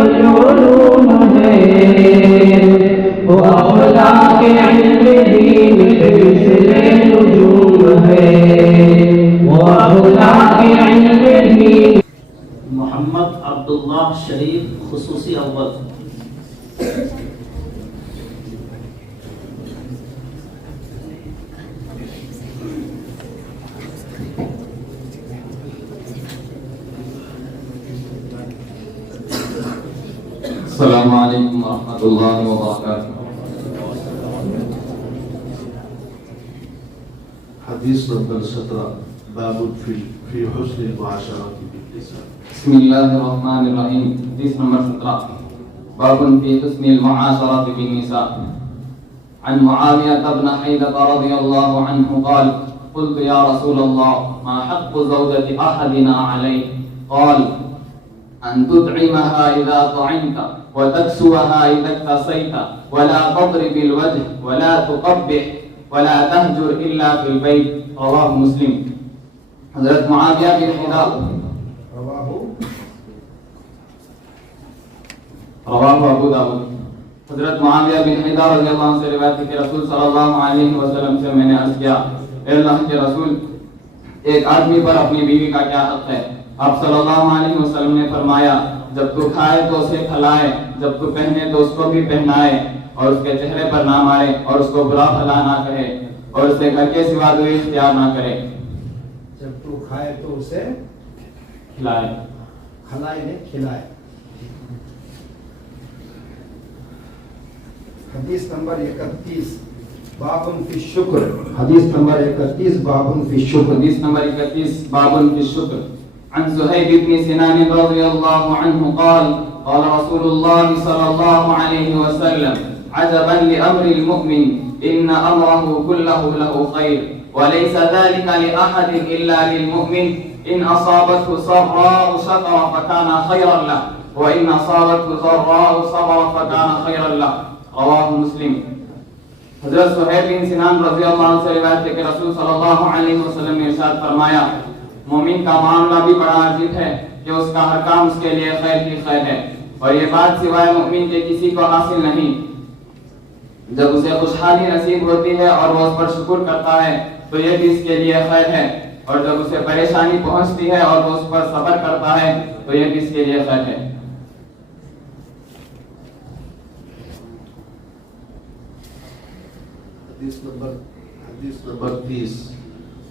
मसीहुल-उलूम है, वो अखलाक इल्म दीन सिलसिले नुजूम है, वो अखलाक इल्म दीन। मोहम्मद अब्दुल्लाह शरीफ खुसूसी अव्वल। अस्सलामु अलैकुम वरहमतुल्लाहि वबरकातुहू। हदीस नंबर 17 बाबुल फी हुस्निल मुआशरति बिल लिसान। बिस्मिल्लाहिर्रहमानिर्रहीम। हदीस नंबर 17 बाबुन फी हुस्निल मुआशरति बिन निसा। अन मुआवियह इब्न हैदह रज़ियल्लाहु अन्हु क़ाल क़ुल्तु या रसूलल्लाह मा हक़्क़ु ज़ौजति अहदिना अलैहि क़ाल अन तुत्'इमहा इज़ा तु'इमता व तक्सुहा इज़ा इक्तसैता व ला तضرب الوجه व ला तुक़ब्बिह व ला तहजुर इल्ला फिल बैत। रवाहु मुस्लिम। हज़रत मुआविया बिन हैदह रवाहु अबू दाऊद। हज़रत मुआविया बिन हैदह रज़ियल्लाहु अन्हु से रिवायत है कि रसूल सल्लल्लाहु अलैहि वसल्लम से मैंने अर्ज़ किया, ए अल्लाह के रसूल, एक आदमी पर अपनी बीवी का क्या हक है? आप सल्लल्लाहु अलैहि वसल्लम ने फरमाया, जब तू खाए तो उसे खिलाए, जब तू पहने तो उसको भी पहनाए, और उसके चेहरे पर ना मारे, और उसको बुरा भला ना कहे, और उसे घर के सिवा कोई इख्तियार ना करे। जब तू खाए तो उसे खिलाए, खिलाए ने खिलाए। हदीस नंबर 31 बाबुन फी शुक्र। हदीस नंबर 31 बाबुन फी शुक्र। हदीस नंबर 31 बाबुन फी शुक्र। अन सुहैब इब्न सिनान रज़ियल्लाहु अन्हु क़ाल क़ाल रसूलुल्लाह सल्लल्लाहु अलैहि वसल्लम अजबन लिअम्रिल मुमिन इन्न अमरहु कुल्लहु लहु खैर व लैसा ज़ालिका लिअहदिन इल्ला लिलमुमिन इन असाबतहु सर्राउ शकरा फकाना खैरन लहु व इन असाबतहु ज़र्राउ सबरा फकाना खैरन लहु। रवाहु मुस्लिम। हज़रत सुहैब बिन सिनान रज़ियल्लाहु अन्हु से रिवायत है कि रसूल सल्लल्लाहु अलैहि वसल्लम ने इरशाद फरमाया, मोमिन का मामला भी बड़ा अजीब है कि उसका हर काम उसके लिए खैर ही खैर है, और ये बात सिवाय मोमिन के किसी को हासिल नहीं। जब उसे खुशहाली नसीब होती है और वो उस पर शुक्र करता है तो ये भी इसके लिए खैर है, और जब उसे परेशानी पहुंचती है और वो उस पर सब्र करता है तो ये भी इसके लिए खैर है। हदीस नंबर 30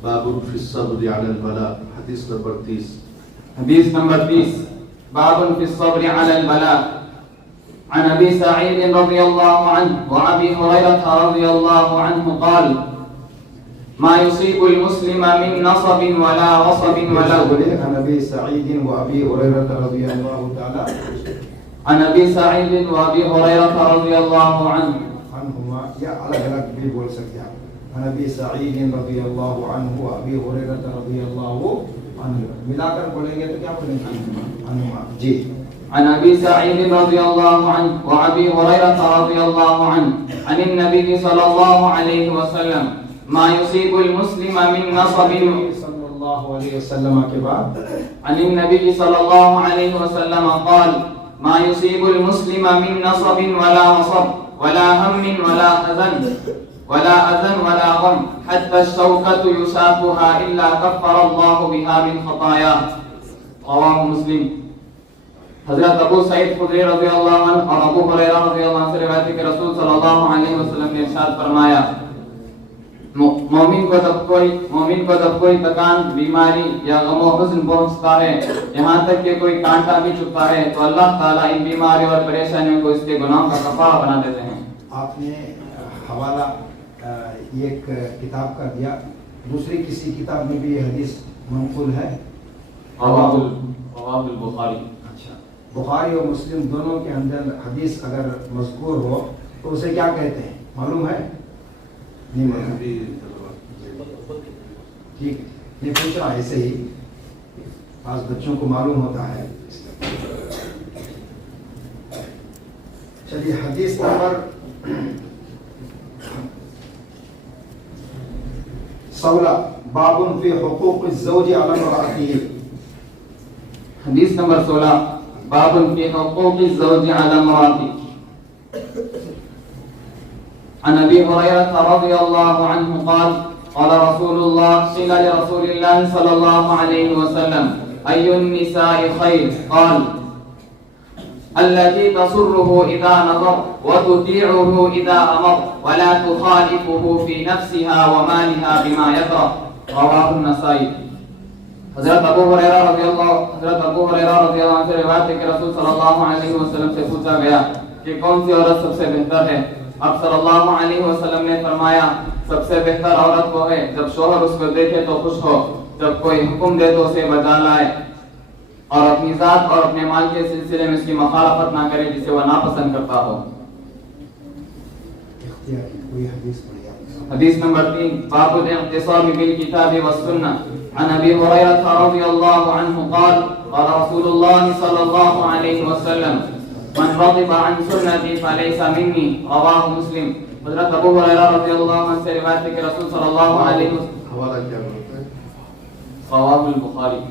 बाबुल फी सब्र अलल बला। हदीस नंबर 30 हदीस नंबर 30 बाबुन फी सब्र अलल बला। عن أبي سعيد رضي الله عنه وأبي هريرة رضي الله عنه قال ما يصيب المسلم من نصب ولا وصب ولا عن أبي سعيد وأبي هريرة رضي الله تعالى عن أبي سعيد وأبي هريرة رضي الله عنهما या अलग-अलग भी बोल सकते हैं। عن أبي سعيد رضي الله عنه وأبي هريرة رضي الله عنه मिलाकर बोलेंगे तो क्या बोलेंगे? عنهما। जी। عن أبي سعيد رضي الله عنه وأبي هريرة رضي الله عنه عن النبي صلى الله عليه وسلم ما يصيب المسلم من نصب صلى الله عليه وسلم के बाद عن النبي صلى الله عليه وسلم قال ما يصيب المسلم من نصب ولا وصب ولا هم ولا حزن ولا غم حتى الشوكة يشاكها إلا كفر الله بها من خطاياه। رواه मुस्लिम। हज़रत अबू सईद खुदरी रज़ियल्लाहु अन्हु और अबू हुरैरा रज़ियल्लाहु अन्हु से रिवायत है कि रसूल सल्लल्लाहु अलैहि वसल्लम ने इरशाद फरमाया, मोमिन को जब कोई तकान, बीमारी या गम और हुज़्न पहुंचता है, यहाँ तक कि कोई कांटा भी चुभता है, तो अल्लाह ताला इन बीमारी और परेशानियों को इसके गुनाहों का कफ़ारा बना देते हैं। आपने हवाला एक किताब का दिया, दूसरी किसी किताब में भी ये हदीस मंक़ूल है? रवाहुल बुखारी। अच्छा, बुखारी और मुस्लिम दोनों के अंदर हदीस अगर मज़कूर हो तो उसे क्या कहते हैं, मालूम है? नहीं मालूम। ठीक, ये पूछ रहा ऐसे ही, आज बच्चों को मालूम होता है। चलिए हदीस नंबर 16 बाबुन फी हुकूक़ ज़ौज अला इम्राअतिही। हदीस नंबर 16 बाबुन फी हुकूक़ि ज़ौज अला इम्राअति अन अबी हुरैरह रज़ियल्लाहु अन्हु क़ाल क़ाल रसूलुल्लाह क़ील लिरसूलिल्लाह सल्लल्लाहु अलैहि वसल्लम अय्युन निसाइ खैर क़ाल अल्लती तसुर्रुहु इज़ा नज़र व तुतीउहु इज़ा अमर व ला तुखालिफुहु फी नफ्सिहा व मालिहा बिमा यकरा रवाहु नसाई। हज़रत अबू हुरैरा रज़ियल्लाहु अन्हु से रिवायत है कि रसूल सल्लल्लाहु अलैहि वसल्लम से पूछा गया कि कौन सी औरत सबसे बेहतर है। आप सल्लल्लाहु अलैहि वसल्लम ने फरमाया सबसे बेहतर औरत वो है जब शौहर उसको देखे तो खुश हो, जब कोई हुक्म दे तो उसे बजा लाए और अपनी जात और अपने माल के सिलसिले में उसकी मुखालफत ना करे जिसे वह नापसंद करता हो। हदीस नंबर 3 बाबुल इख्तिसाम बिल किताब व सुन्नह अन अबी हुरैरह रज़ियल्लाहु अन्हु क़ाल क़ाल रसूलुल्लाह सल्लल्लाहु अलैहि वसल्लम मन रग़िबा अन सुन्नती फलैसा मिन्नी रवाहु मुस्लिम। हज़रत अबू हुरैरा रज़ियल्लाहु अन्हु से रिवायत है कि रसूल सल्लल्लाहु अलैहि वसल्लम हवाला क्या होता है? रवाहुल बुखारी।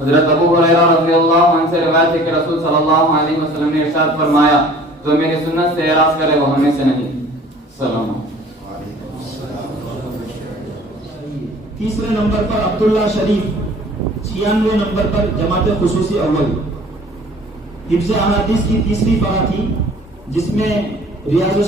हज़रत अबू हुरैरा रज़ियल्लाहु अन्हु से रिवायत है कि रसूल सल्लल्लाहु अलैहि वसल्लम ने इरशाद फरमाया जो मेरी सुन्नत से एराज़ करे वो हमें से नहीं। सलाम। तीसरे नंबर पर अब्दुल्ला शरीफ, 96 नंबर पर जमात खुसूसी अव्वल। हिफ्ज़ अहादीस की तीसरी पारा थी जिसमें रियाज़